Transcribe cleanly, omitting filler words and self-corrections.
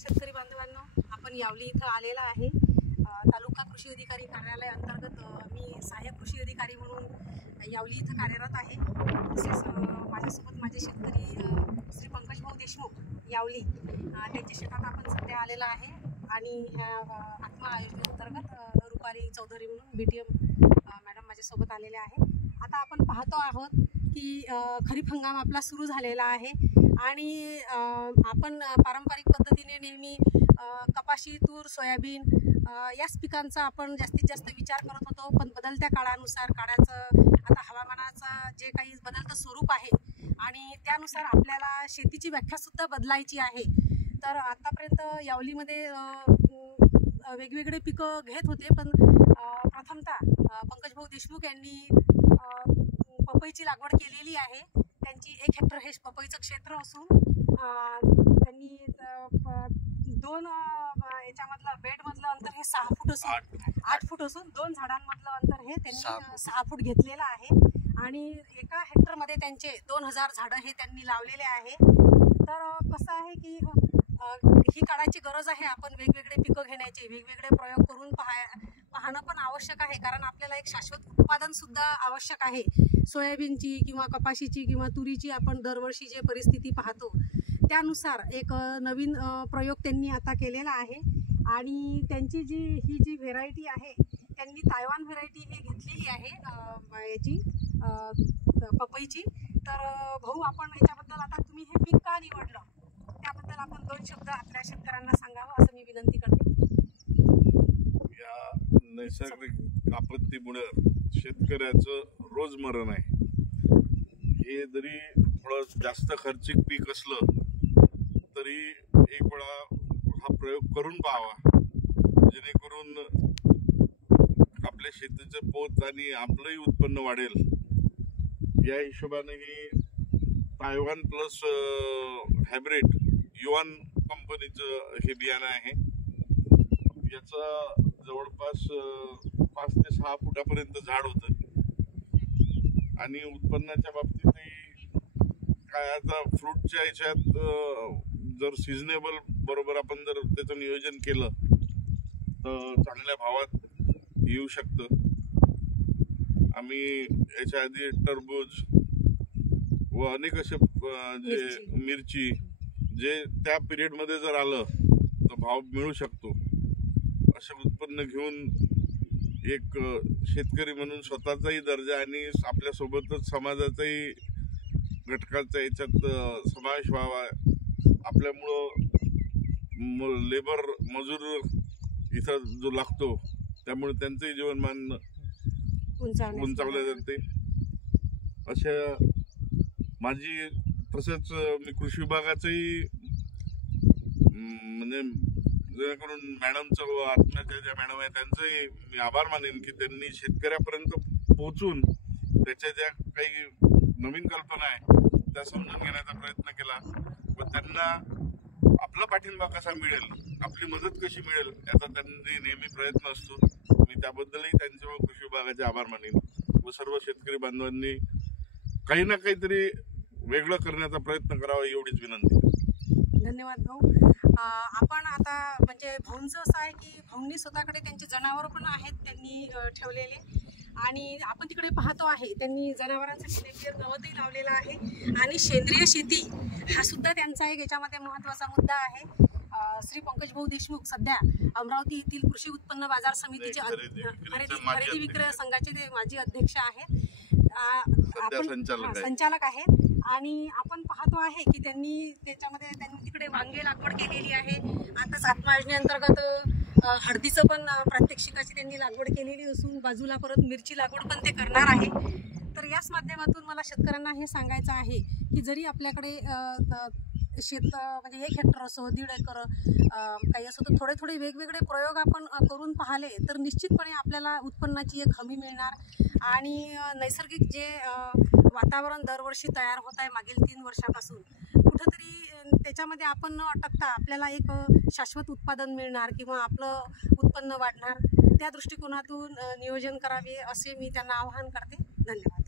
शेतकरी बांधवांनो, आपण यावली इथं आलेला आहे। तालुका कृषी अधिकारी कार्यालय अंतर्गत मी सहाय्यक कृषी अधिकारी म्हणून यावली इथं कार्यरत आहे। तसेच माझ्यासोबत माझे शेतकरी श्री पंकज भाऊ देशमुख यावली त्यांच्या शेतात आपण सध्या आलेला आहे आणि ह्या आत्मा योजनेअंतर्गत रुपाली चौधरी म्हणून BTM मॅडम माझ्यासोबत आलेले आहे। आता आपण पाहतो आहोत की खरीप हंगाम आपला सुरू झालेला आहे आणि आपण पारंपरिक पद्धतीने नेहमी कपाशी, तूर, सोयाबीन याच पिकांचा आपण जास्तीत जास्त विचार करत होतो, पण बदलत्या काळानुसार आता हवामानाचा जे काही बदलतं स्वरूप आहे आणि त्यानुसार आपल्याला शेतीची व्याख्या सुद्धा बदलायची आहे। तर आतापर्यंत यावलीमध्ये वेगवेगळे पिकं घेत होते, पण प्रथमतः पंकज भाऊ देशमुख यांनी पपईची लागवड केलेली आहे। त्यांची 1 हेक्टर हे पपईचं क्षेत्र असून त्यांनी 2 याच्यामधलं बेडमधलं अंतर हे 6 फूट असून 8 फूट असून 2 झाडांमधलं अंतर हे त्यांनी 6 फूट घेतलेलं आहे आणि एका हेक्टरमध्ये त्यांचे 2000 झाडं हे त्यांनी लावलेले आहे। तर कसं आहे की ही काळाची गरज आहे, आपण वेगवेगळे पिकं घेण्याचे, वेगवेगळे प्रयोग करून पाहणं पण आवश्यक आहे, कारण आपल्याला एक शाश्वत उत्पादन सुद्धा आवश्यक आहे। सोयाबीनची किंवा कपाशीची किंवा तुरीची आपण दरवर्षी जे परिस्थिती पाहतो त्यानुसार एक नवीन प्रयोग त्यांनी आता केलेला आहे आणि त्यांची ही जी व्हेरायटी आहे त्यांनी तायवान व्हेरायटी ही घेतलेली आहे याची पपईची। तर भाऊ, आपण याच्याबद्दल आता तुम्ही हे पीक का निवडलं त्याबद्दल आपण 2 शब्द आपल्या शेतकऱ्यांना सांगावं असं मी विनंती करते। या नैसर्गिक आपत्तीमुळे शेतकऱ्याचं रोजमरण आहे। हे जरी थोडं जास्त खर्चिक पीक असलं तरी एक वेळा हा प्रयोग करून पाहावा, जेणेकरून आपल्या शेतीचं पोत आणि आपलंही उत्पन्न वाढेल। या हिशोबाने ही तायवान प्लस हायब्रिड युवान कंपनीचं हे बियाणं आहे। याचं जवळपास 5 ते 6 फुटापर्यंत झाड होतं आणि उत्पन्नाच्या बाबतीतही काय, आता फ्रूटच्या ह्याच्यात जर सिजनेबल बरोबर आपण जर त्याचं नियोजन केलं तर चांगल्या भावात येऊ शकतं। आम्ही याच्या आधी टरबूज व अनेक असे जे मिरची जे त्या पिरियडमध्ये जर आलं तर भाव मिळू शकतो, असे उत्पन्न घेऊन एक शेतकरी म्हणून स्वतःचाही दर्जा आणि आपल्यासोबतच समाजाचाही घटकाचा याच्यात समावेश व्हावा। आपल्यामुळं लेबर मजूर इथं जो लागतो त्यामुळे त्यांचंही जीवनमान उंचावले जाते। अशा माझी तसंच मी कृषी विभागाचंही म्हणजे जेणेकरून मॅडमचं व आत्म्याच्या ज्या मॅडम आहे त्यांचंही मी आभार मानेन की त्यांनी शेतकऱ्यापर्यंत पोहोचून त्याच्या ज्या काही नवीन कल्पना आहे त्या समजून घेण्याचा प्रयत्न केला व त्यांना आपला पाठिंबा कसा मिळेल, आपली मदत कशी मिळेल याचा त्यांनी नेहमी प्रयत्न असतो। मी त्याबद्दलही त्यांचे व कृषी विभागाचे आभार मानेन व सर्व शेतकरी बांधवांनी काही ना काहीतरी वेगळं करण्याचा प्रयत्न करावा एवढीच विनंती। धन्यवाद भाऊ। आपण आता म्हणजे भाऊंचं असं आहे की भाऊंनी स्वतःकडे त्यांचे जनावर पण आहेत त्यांनी ठेवलेले आणि आपण तिकडे पाहतो आहे त्यांनी जनावरांसाठी सेंद्रिय गवतही लावलेला आहे आणि सेंद्रिय शेती हा सुद्धा त्यांचा एक याच्यामध्ये महत्त्वाचा मुद्दा आहे। श्री पंकज भाऊ देशमुख सध्या अमरावती येथील कृषी उत्पन्न बाजार समितीचे खरेदी विक्रय संघाचे ते माजी अध्यक्ष आहेत, आपण संचालक आहेत आणि आपण पाहतो आहे की त्यांनी तिकडे वांगे लागवड केलेली आहे। आताच आत्मा योजनेअंतर्गत हळदीचं पण प्रात्यक्षिकाची त्यांनी लागवड केलेली असून बाजूला परत मिरची लागवड पण ते करणार आहे। तर याच माध्यमातून मला शेतकऱ्यांना हे सांगायचं आहे की जरी आपल्याकडे शेत म्हणजे 1 हेक्टर असो, 1.5 एकर काही असो, तर थोडे वेगवेगळे प्रयोग आपण करून पाहिले तर निश्चितपणे आपल्याला उत्पन्नाची एक हमी मिळणार आणि नैसर्गिक जे वातावरण दरवर्षी तयार होत आहे मागील 3 वर्षापासून कुठंतरी त्याच्यामध्ये आपण न अटकता आपल्याला एक शाश्वत उत्पादन मिळणार किंवा आपलं उत्पन्न वाढणार, त्या दृष्टिकोनातून नियोजन करावे असे मी त्यांना आवाहन करते। धन्यवाद।